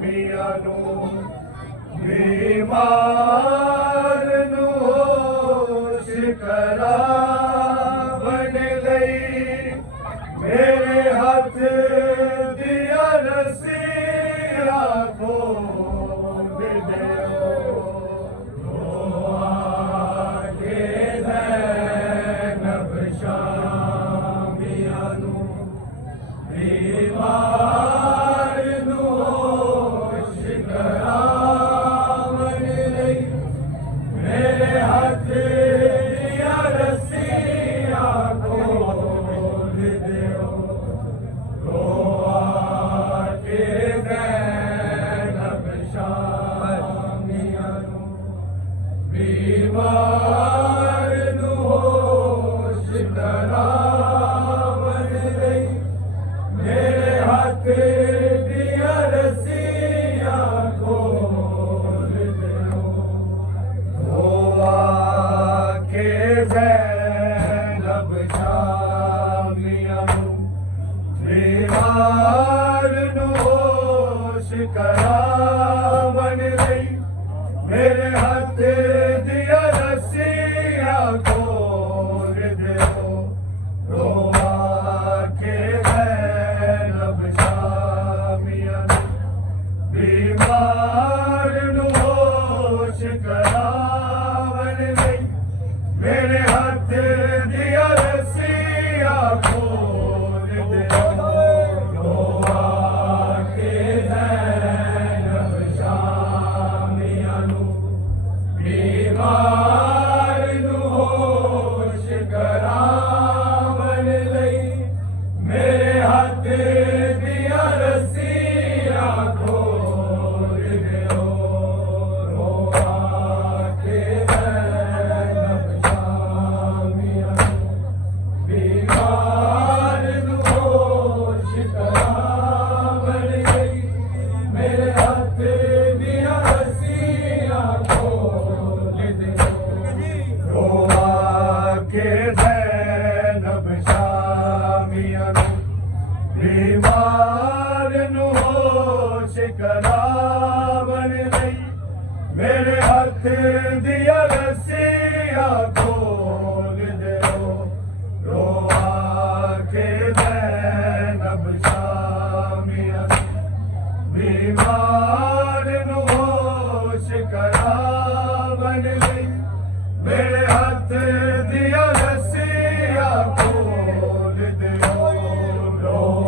मियानू बीमार नू होश करावन लई मेरे हाथ दिया रस्सियां खोल दियो आगे ज़ैनब शामियानू बीमार नू होश करावन लई मेरे हाथ दिया रस्सियां खोल दियो आके ज़ैनब शामियानू बीमार नू होश करावन लई मेरे हाथ दिया रस्सियां खोल दियो आके ज़ैनब शामियानू बीमार नू होश करावन लई मेरे हाथ दिया रस्सियां खोल दियो आके ज़ैनब शामियानू बीमार नू होश करावन लई मेरे हाथ दिया रस्सियां खोल दियो आके ज़ैनब शामियानू बीमार नू होश करावन लई मेरे हाथ दिया रस्सियां खोल दियो आके ज़ैनब शामियानू बीमार नू होश करावन लई मेरे हाथ दिया रस्सियां खोल दियो आके ज़ैनब शामियानू बीमार नू होश करावन लई मेरे हाथ दिया रस्सियां खोल दियो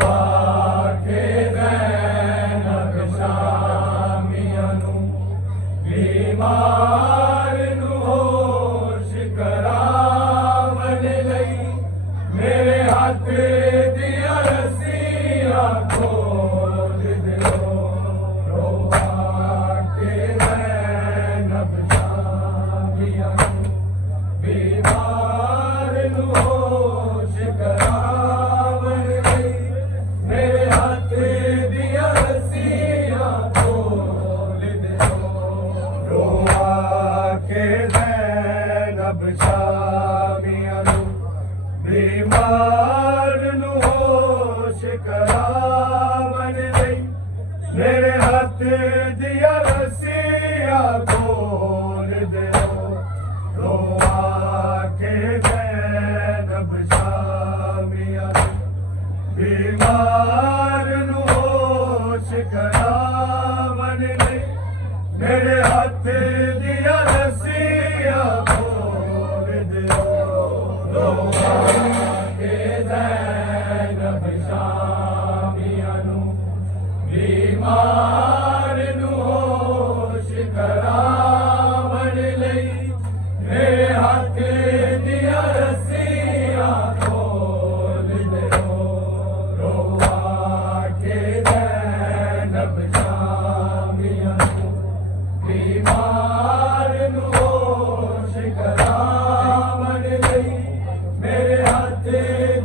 आके ज़ैनब शामियानू बीमार नू होश करावन लई मेरे हाथ दिया रस्सियां खोल दियो आके ज़ैनब शामियानू बीमार नू होश करावन लई मेरे हाथ दिया रस्सियां खोल दियो आके ज़ैनब शामियानू बीमार नू होश करावन लई मेरे हाथ दिया रस्सियां खोल दियो आके ज़ैनब शामियानू बीमार नू होश करावन लई मेरे हाथ दिया रस्सियां खोल दियो आके ज़ैनब शामियानू बीमार नू होश करावन लई मेरे हाथ दिया रस्सियां खोल दियो आके ज़ैनब शामियानू बीमार नू होश करावन लई मेरे हाथ दिया रस्सियां खोल दियो आके ज़ैनब शामियानू बीमार नू होश करावन लई मेरे हाथ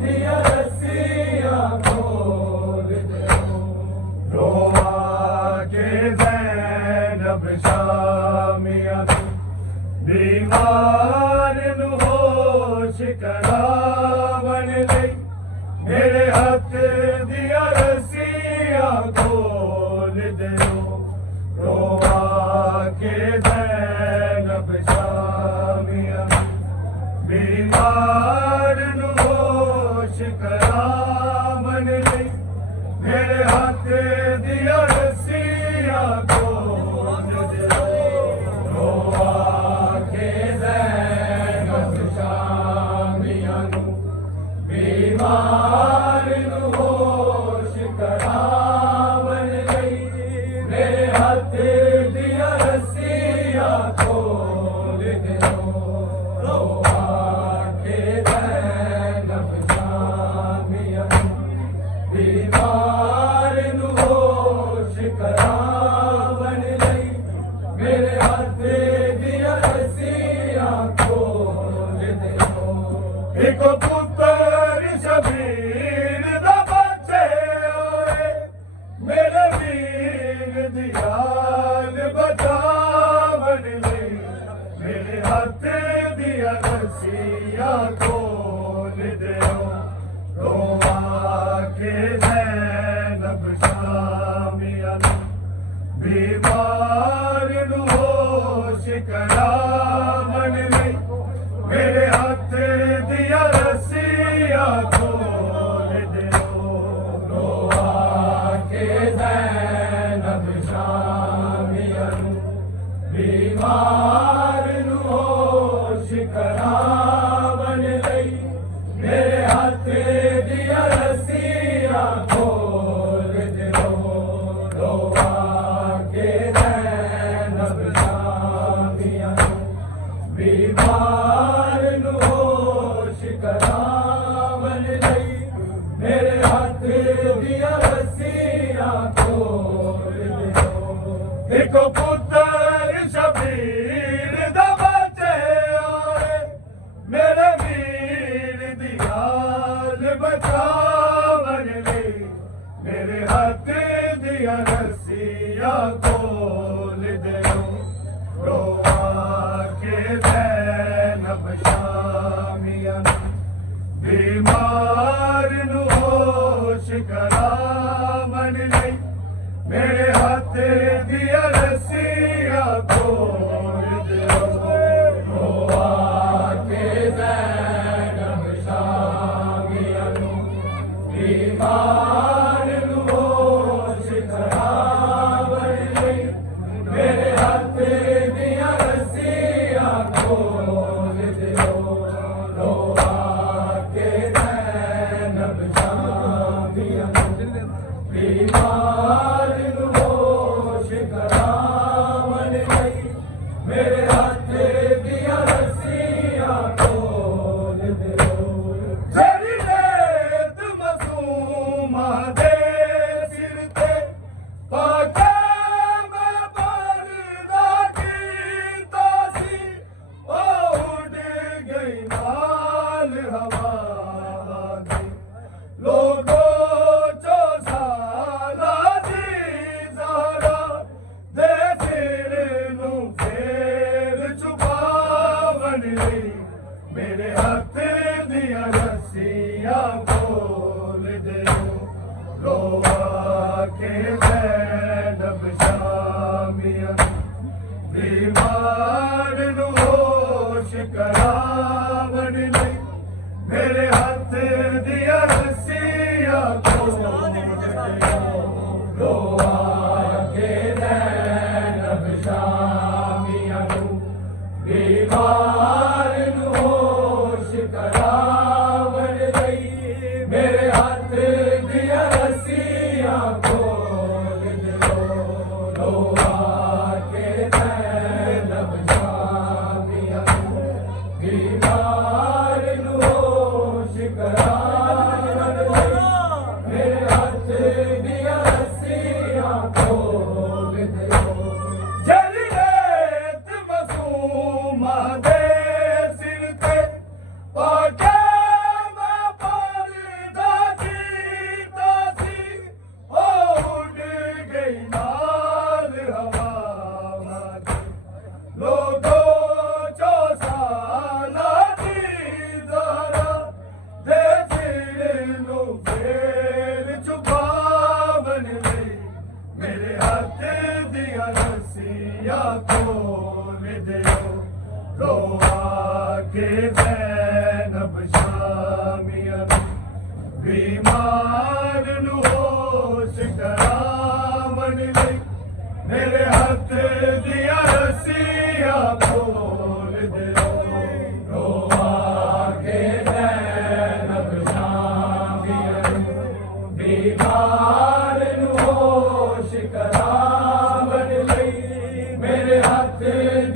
दिया रस्सियां खोल दियो आके ज़ैनब शामियानू बीमार नू होश करावन लई मेरे हाथ दिया रस्सियां खोल ਦਿਓ ਰੋਵਾ ਕੇ ਜ਼ੈਨਬ ਸ਼ਾਮੀਆਂ बीमार नु होश करावन लई मेरे हाथ दिया रस्सियां खोल दियो रोआ के ज़ैनब शामियां नू बीमार नु होश करावन लई मेरे हाथ दिया रस्सियां खोल दियो रोआ बीमार नु होश करावन लई मेरे हाथ दिया रस्सियां खोल दियो एक पुत्र शबीर दा बच्चे होए मेरे वीर दी जान बचावन लई मेरे हाथ दिया रस्सियां खोल दियो रोआ के ज़ैनब शामियां बीमार नु होश करावन लई मेरे हाथ दिया रस्सियां खोल दियो रोआ के ज़ैनब शामियां बीमार नु होश करावन लई मेरे हाथ दिया रस्सियां खोल दियो रोआ के ज़ैनब शामियां बीमार नु होश करावन लई मेरे हाथ दिया रस्सियां खोल दियो एक पुत्र शबीर दा बच्चे होए मेरे वीर दी जान बचावन लई मेरे हाथ दिया रस्सियां खोल दियो रोआ के ज़ैनब शामियां बीमार नु होश करावन लई मेरे हाथ दिया रस्सियां खोल दियो रोआ के ज़ैनब शामियां बीमार नु होश करावन लई मेरे हाथ दिया रस्सियां खोल दियो रोआ के ज़ैनब शामियां बीमार नु होश करावन लई मेरे हाथ दिया रस्सियां खोल दियो जेरी रेत मासूमा दे सिर ते पाके मैं पर्दा कीता सी ओ उड़ गई नाल हवा दी लोगों चो साला दी ज़हरा दे सिर नू फेर छुपावन लई मेरे हाथ दिया रस्सियां खोल दियो रोआ के ज़ैनब शामियां बीमार नु होश करावन लई मेरे हाथ दिया रस्सियां खोल दियो रोआ के ज़ैनब शामियां बीमार नु होश करावन लई मेरे हाथ दिया रस्सियां खोल दियो रोआ के ज़ैनब शामियां बीमार नु होश करावन लई मेरे हाथ दिया रस्सियां खोल दियो जली रेत मासूमा दे सिर ते पाके मैं पर्दा कीता सी ओ उड़ गई नाल हवा दी लोगों चो साला दी ज़हरा दे सिर नू फेर छुपावन लई मेरे हाथ हथ दिया रस्सियां खोल दियो रोआ के ज़ैनब शामिया बीमार नू होश करावन लई मेरे हथ दिया रस्सियां खोल दियो रोआ के ज़ैनब शामिया बीमार नू होश करावन लई मेरे हथ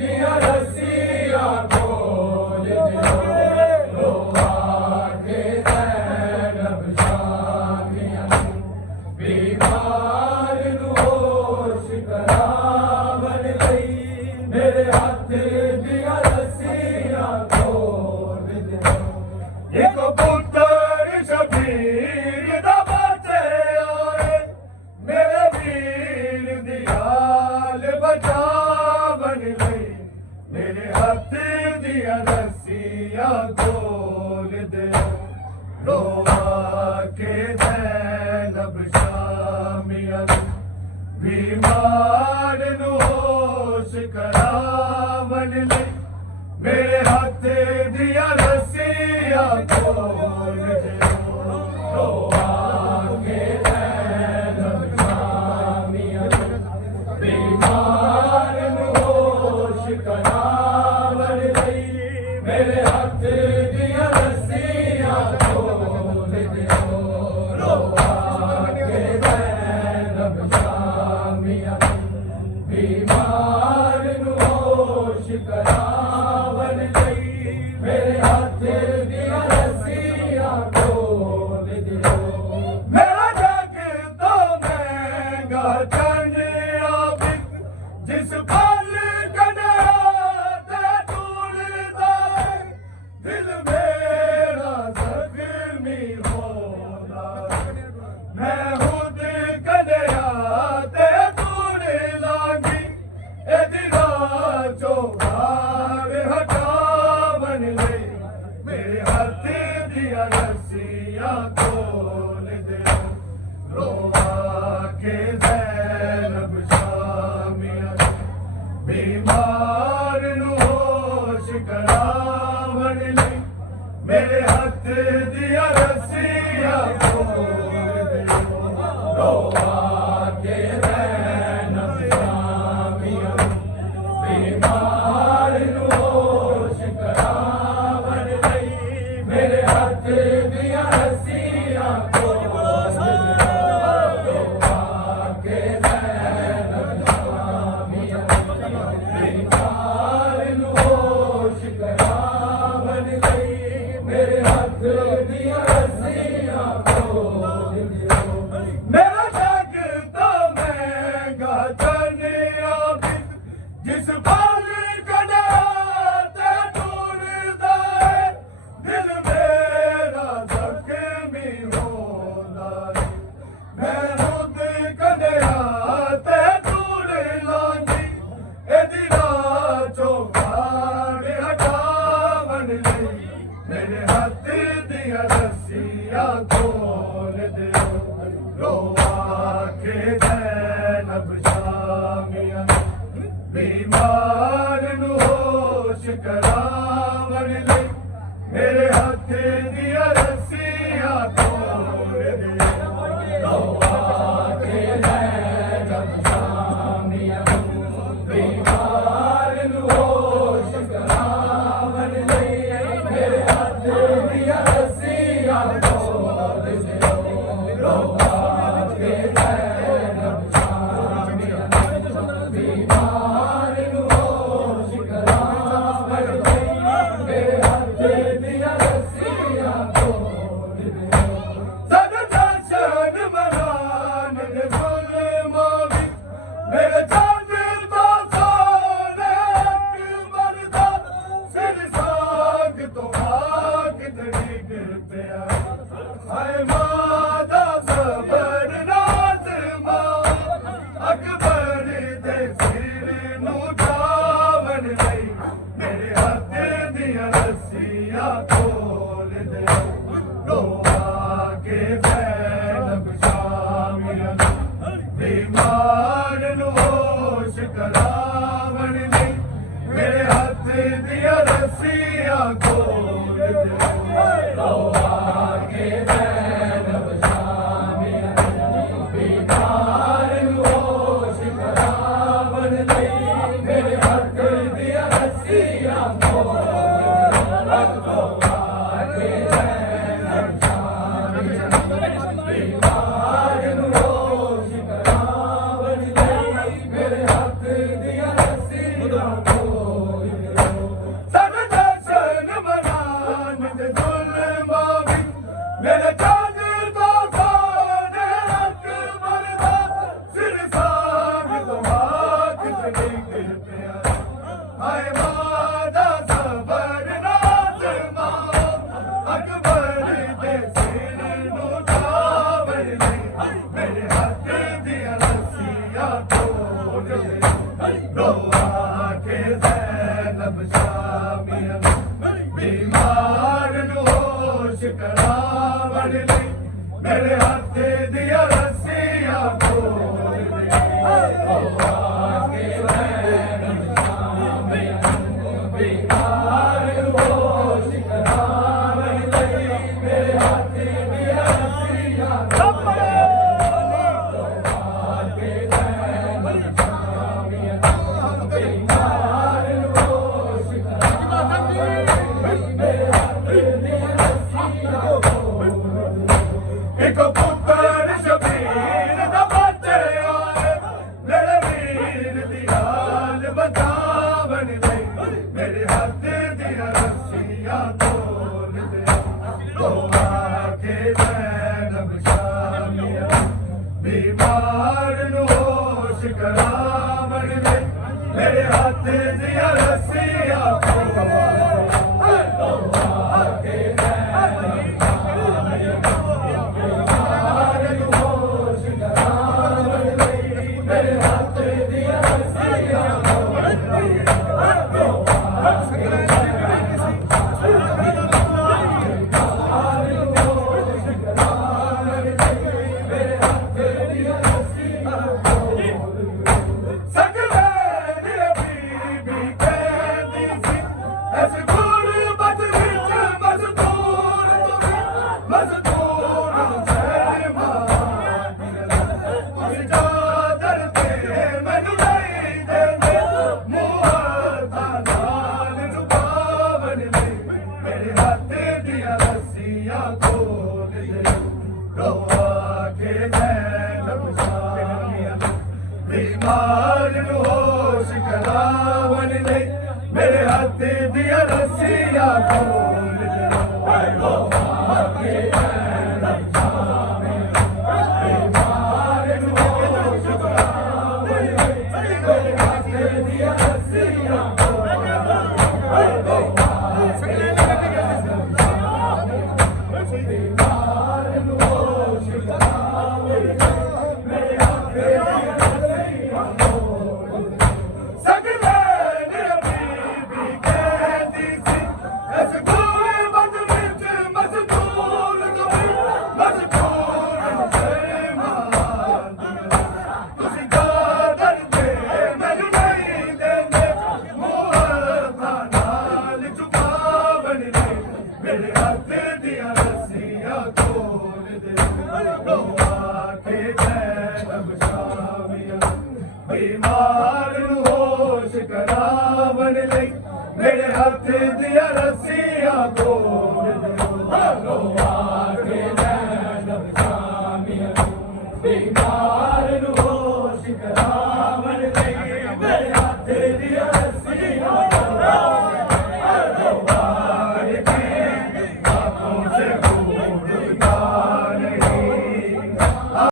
दिया रस्सियां खोल दियो रोआ के ज़ैनब शामिया बीमार नू होश करावन लई मेरे हथ दिया रस्सियां खोल दियो एक पुत्र शबीर दा बचे आए मेरे वीर दी हाल बचावन लई मेरे हथ दिया रस्सियां खोल दियो रोआ के ज़ैनब शामिया बीमार नू होश करावन लई मेरे हथ दिया रस्सियां खोल दियो रोआ के ज़ैनब शामिया बीमार नू होश करावन लई मेरे हथ दिया रस्सियां खोल दियो रोआ के ज़ैनब शामिया बीमार नू होश करावन लई मेरे हथ दिया रस्सियां खोल दियो मेरा जग तो महंगा चनिया बिक जिस पल कन्या ते टूटदा है दिल मेरा ज़ख्मी होना मैं खुद कन्या ते टूट लांगी ए दिलां चों भार हटावन लई मेरे हथ दिया रस्सियां खोल दियो रोआ के ज़ैनब शामिया बीमार नू होश करावन लई मेरे हथ दिया रस्सियां खोल दियो रोआ के ज़ैनब शामिया बीमार नू होश करावन लई मेरे हथ दिया रस्सियां खोल दियो रोआ के ज़ैनब शामिया बीमार नू होश करावन लई मेरे हथ दिया रस्सियां खोल दियो मेरा जग तो महंगा चनिया बिक जिस पल कन्या ते टूटदा है दिल मेरा ज़ख्मी होंदा है मैं खुद कन्या ते टूट लांगी ए दिलां चों भार हटावन लई मेरे हथ दिया रस्सियां खोल दियो रोआ के ज़ैनब शामिया बीमार नू होश करावन लई मेरे हथ दिया रस्सियां खोल दियो रोआ के ज़ैनब शामिया बीमार नू होश करावन लई मेरे हथ दिया रस्सियां खोल दियो रोआ के ज़ैनब शामिया बीमार नू होश करावन लई मेरे हथ दिया रस्सियां खोल दियो सद जशन मनान दे ज़ुल्मां विच मेरे चंद तो सोने अकबर दा सिर साग तो आग ते डिग पिया हाय मां दा सबर नाज़मा अकबर दे सिर नू छावन लई मेरे हथ दिया रस्सियां खोल दियो रोआ के ज़ैनब शामिया बीमार नू करावन नहीं मेरे हाथ दिया रस्सियां खोल दे लो आके ज़ैनब शामिया बीमार होश करावन नहीं मेरे हाथ दिया रस्सियां खोल दे लो आके ज़ैनब शामिया बीमार होश करावन नहीं मेरे हाथ दिया रस्सियां खोल दे साडा जश्न मनान दे जुल्मां वी मेरे कादिर दा साडे अकबर दा सिर साग तो हाथ निकल पिया हाय मादा सबर नाज मां अकबर दे सिर नूं चावल नहीं मेरे हाथ दिया रस्सियां खोल दे लो आके ज़ैनब शामिया बीमार होश करावन नहीं मेरे हाथ दिया रस्सियां खोल दे लो आके ज़ैनब शामिया बीमार होश करावन नहीं मेरे हाथ दिया रस्सियां खोल दे लो आके ज़ैनब शामिया बीमार होश करावन नहीं मेरे हाथ दिया रस्सियां खोल दे एक पुत्र शबीर दा बचया मेरे वीर दी हाल बतावन नहीं मेरे हाथ दिया रस्सियां खोल दे लो आके ज़ैनब शामिया बीमार होश करावन नहीं मेरे हाथ दिया रस्सियां खोल दे लो आके ज़ैनब शामिया बीमार होश करावन नहीं मेरे हाथ दिया रस्सियां खोल दे लो आके बीमार होश करावन नहीं मेरे हाथ दिया रस्सियां खोल दे लो आके ज़ैनब शामिया बीमार होश करावन नहीं मेरे हाथ दिया रस्सियां खोल दे लो आके ज़ैनब शामिया बीमार होश करावन नहीं मेरे हाथ दिया रस्सियां खोल दे सगले ने बीबी कहती सी इस गोए बद विच मजबूर कभी मजबूर शर्मां तुसी कादर दे मैनू नहीं देंदे मुहब्बतां नाल चुकावन नहीं मेरे हाथ दिया रस्सियां खोल दे लो आके ज़ैनब शामिया बीमार होश करावन नहीं मेरे हाथ दिया रस्सियां खोल दे लो आके ज़ैनब शामिया बीमार होश करावन नहीं मेरे हाथ दिया रस्सियां